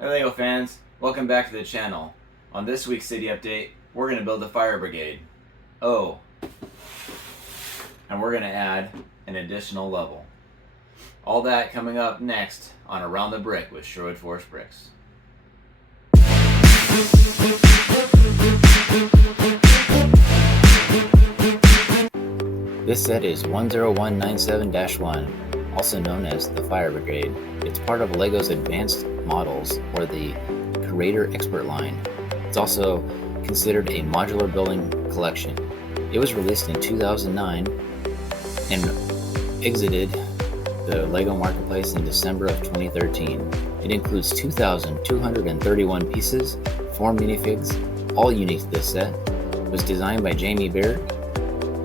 Hey LEGO fans, welcome back to the channel. On this week's city update, we're going to build the Fire Brigade. Oh, and we're going to add an additional level. All that coming up next on Around the Brick with Sherwood Forest Bricks. This set is 10197-1, also known as the Fire Brigade. It's part of LEGO's Advanced Models, or the Creator Expert line. It's also considered a modular building collection. It was released in 2009 and exited the LEGO Marketplace in December of 2013. It includes 2,231 pieces, 4 minifigs, all unique to this set. It was designed by Jamie Baird,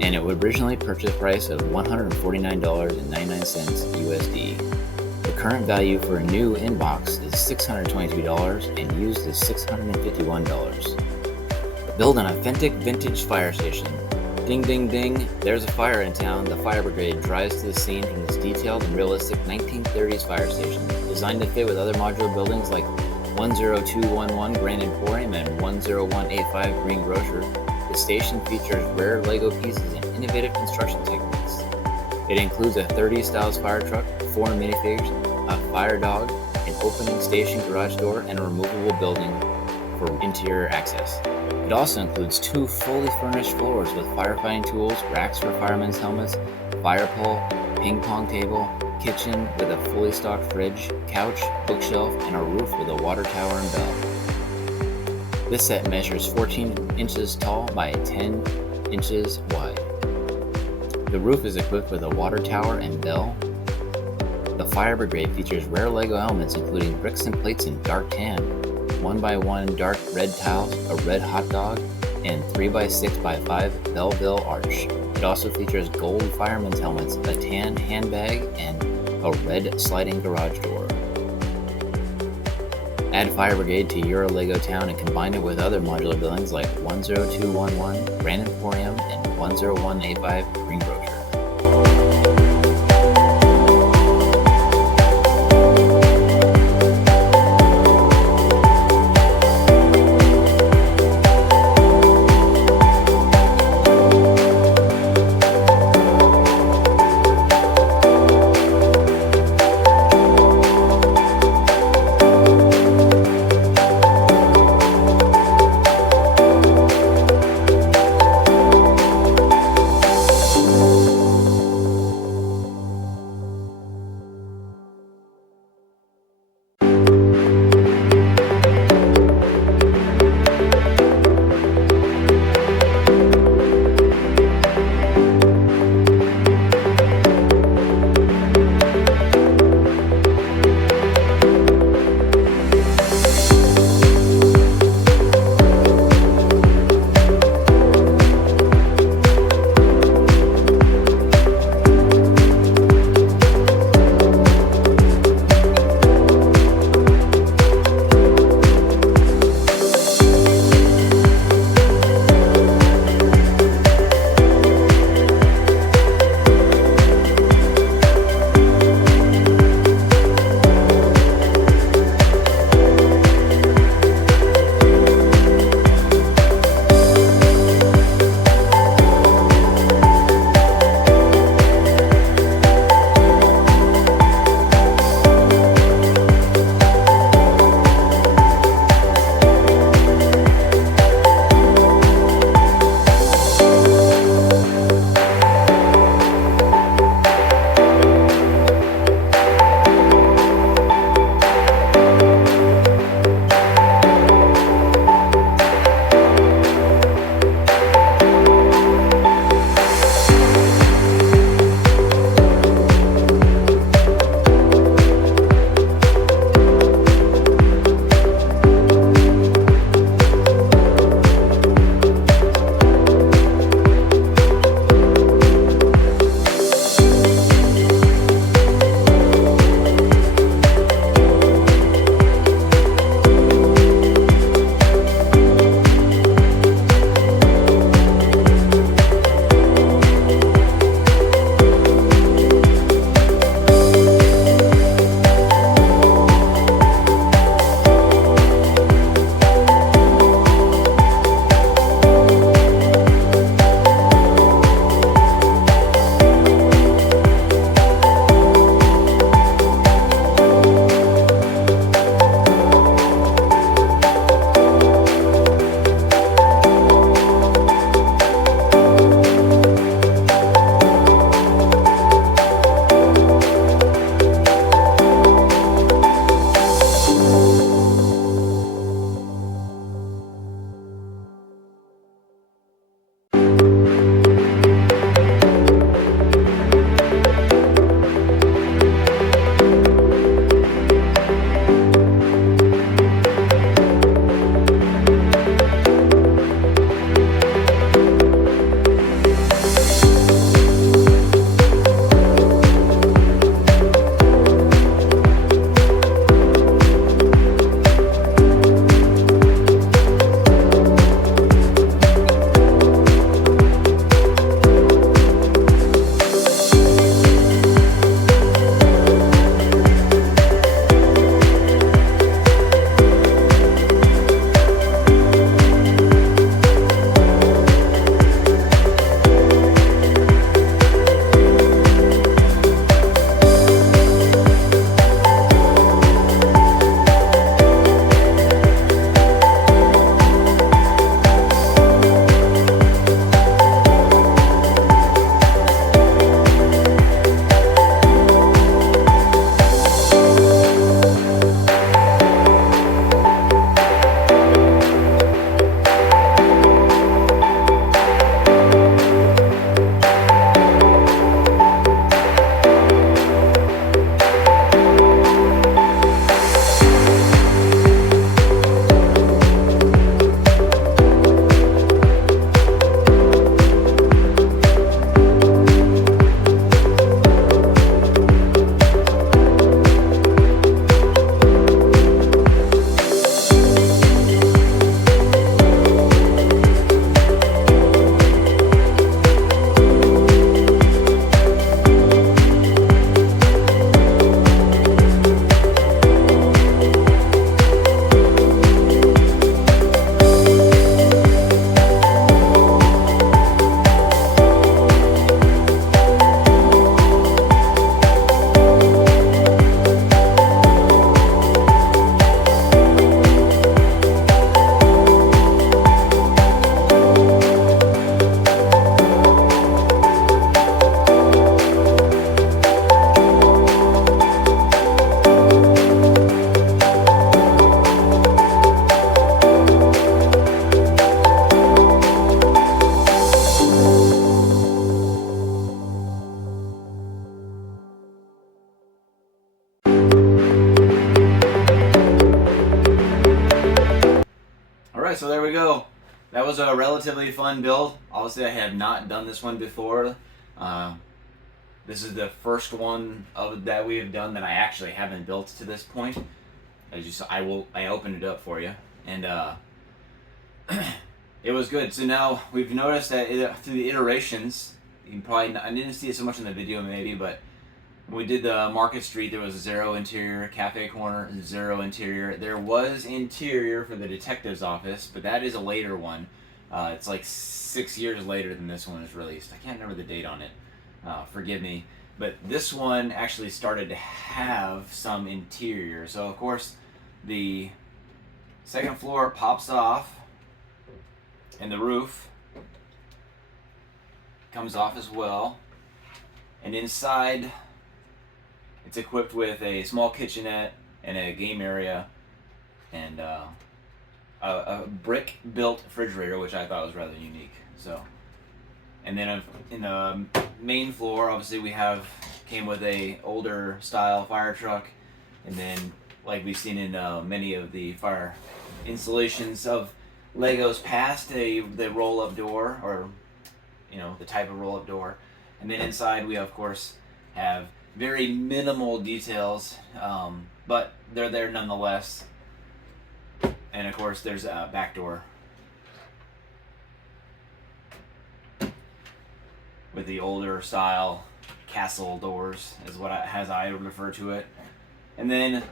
and it would originally purchase price of $149.99 USD. The current value for a new in-box is $622 and used is $651. Build an authentic vintage fire station. Ding ding ding, there's a fire in town. The Fire Brigade drives to the scene from this detailed and realistic 1930s fire station. Designed to fit with other modular buildings like 10211 Grand Emporium and 10185 Green Grocer, the station features rare LEGO pieces and innovative construction techniques. It includes a 30s styles fire truck, 4 minifigs, a fire dog, an opening station garage door, and a removable building for interior access. It also includes 2 fully furnished floors with firefighting tools, racks for firemen's helmets, fire pole, ping pong table, kitchen with a fully stocked fridge, couch, bookshelf, and a roof with a water tower and bell. This set measures 14 inches tall by 10 inches wide. The roof is equipped with a water tower and bell. The Fire Brigade features rare LEGO elements including bricks and plates in dark tan, 1x1 dark red tiles, a red hot dog, and 3x6x5 Belleville arch. It also features gold firemen's helmets, a tan handbag, and a red sliding garage door. Add Fire Brigade to your LEGO town and combine it with other modular buildings like 10211 Grand Emporium and 10185 Green Grocer. Alright, so there we go. That was a relatively fun build. Obviously I have not done this one before. This is the first one that we have done that I actually haven't built to this point. I opened it up for you, and it was good. So now we've noticed that through the iterations, you can probably I didn't see it so much in the video maybe, but when we did the Market Street, there was 0 interior, Cafe Corner 0 interior. There was interior for the detective's office, but that is a later one. It's like 6 years later than this one is released. I can't remember the date on it. Forgive me. But this one actually started to have some interior. So of course, the second floor pops off, and the roof comes off as well. And inside, it's equipped with a small kitchenette and a game area, and a brick-built refrigerator, which I thought was rather unique. So, and then in the main floor, obviously came with a older style fire truck, and then like we've seen in many of the fire installations of Legos past, the roll-up door, or the type of roll-up door. And then inside we of course have very minimal details, but they're there nonetheless. And of course there's a back door with the older style castle doors, as I refer to it. And then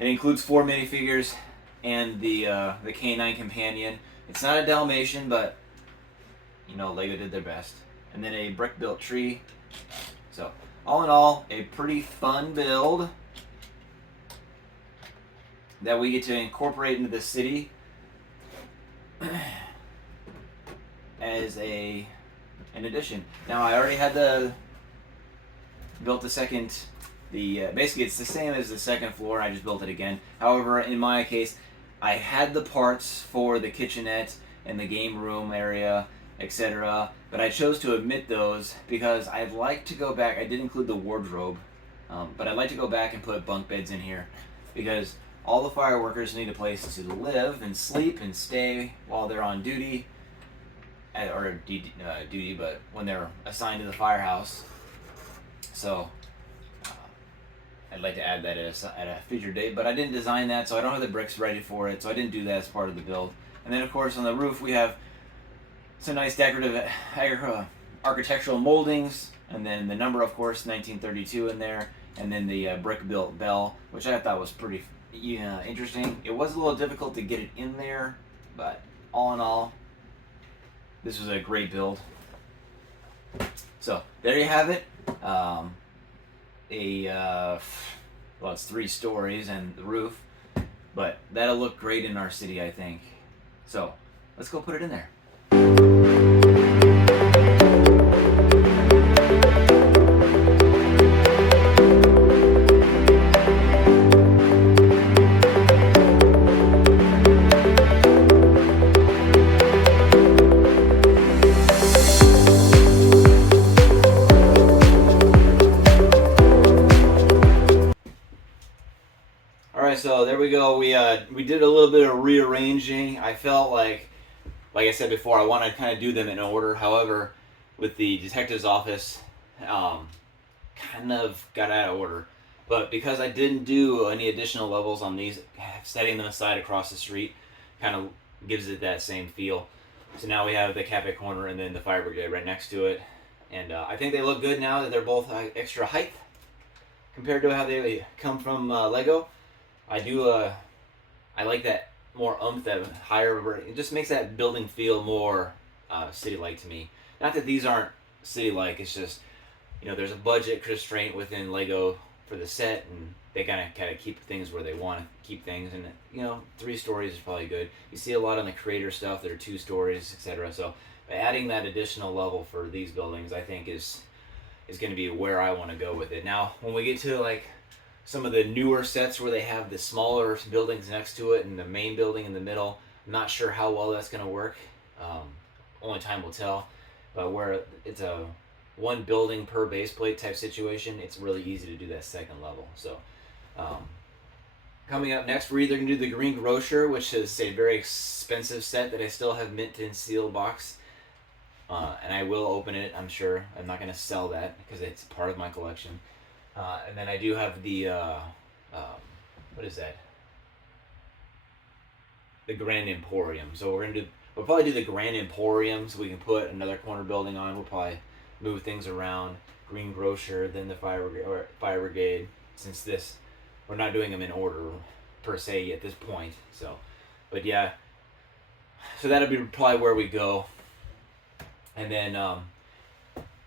it includes 4 minifigures and the canine companion. It's not a Dalmatian, but Lego did their best. And then a brick-built tree. So all in all, a pretty fun build that we get to incorporate into the city as an addition. Now I already had built the second. Basically it's the same as the second floor. I just built it again. However, in my case, I had the parts for the kitchenette and the game room area, etc. But I chose to omit those because I'd like to go back. I did include the wardrobe, but I'd like to go back and put bunk beds in here because all the fire workers need a place to live and sleep and stay while they're on duty, duty, but when they're assigned to the firehouse. So I'd like to add that at a future date, but I didn't design that, so I don't have the bricks ready for it, so I didn't do that as part of the build. And then of course on the roof we have some nice decorative architectural moldings, and then the number, of course, 1932 in there, and then the brick-built bell, which I thought was pretty interesting. It was a little difficult to get it in there, but all in all, this was a great build. So there you have it. Well, it's 3 stories and the roof, but that'll look great in our city, I think. So let's go put it in there. So there we go. We did a little bit of rearranging. I felt like I said before, I want to kind of do them in order. However, with the detective's office, kind of got out of order. But because I didn't do any additional levels on these, setting them aside across the street kind of gives it that same feel. So now we have the Cafe Corner and then the Fire Brigade right next to it. And I think they look good now that they're both extra height compared to how they come from Lego. I like that more that higher. It just makes that building feel more city-like to me. Not that these aren't city-like. It's just there's a budget constraint within Lego for the set, and they kind of keep things where they want to keep things. And 3 stories is probably good. You see a lot on the creator stuff that are 2 stories, etc. So by adding that additional level for these buildings, I think is going to be where I want to go with it. Now, when we get to some of the newer sets where they have the smaller buildings next to it and the main building in the middle, I'm not sure how well that's going to work. Only time will tell. But where it's a 1 building per base plate type situation, it's really easy to do that second level. So Coming up next, we're either going to do the Green Grocer, which is a very expensive set that I still have mint in seal box. And I will open it, I'm sure. I'm not going to sell that because it's part of my collection. And then I do have the, what is that? The Grand Emporium. So we'll probably do the Grand Emporium so we can put another corner building on. We'll probably move things around. Green Grocer, then the Fire Brigade. Since we're not doing them in order per se at this point. So, but yeah. So that'll be probably where we go. And then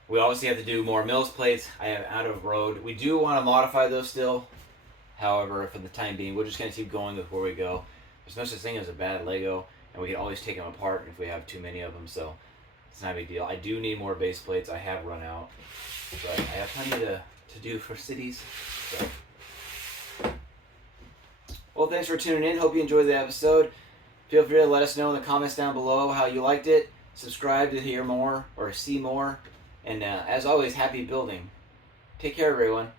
we obviously have to do more Mills plates. I have out of road. We do want to modify those still. However, for the time being, we're just going to keep going with where we go. There's no such thing as a bad Lego, and we can always take them apart if we have too many of them, so it's not a big deal. I do need more base plates. I have run out, but I have plenty to do for cities. So. Well, thanks for tuning in. Hope you enjoyed the episode. Feel free to let us know in the comments down below how you liked it. Subscribe to hear more or see more. And as always, happy building. Take care, everyone.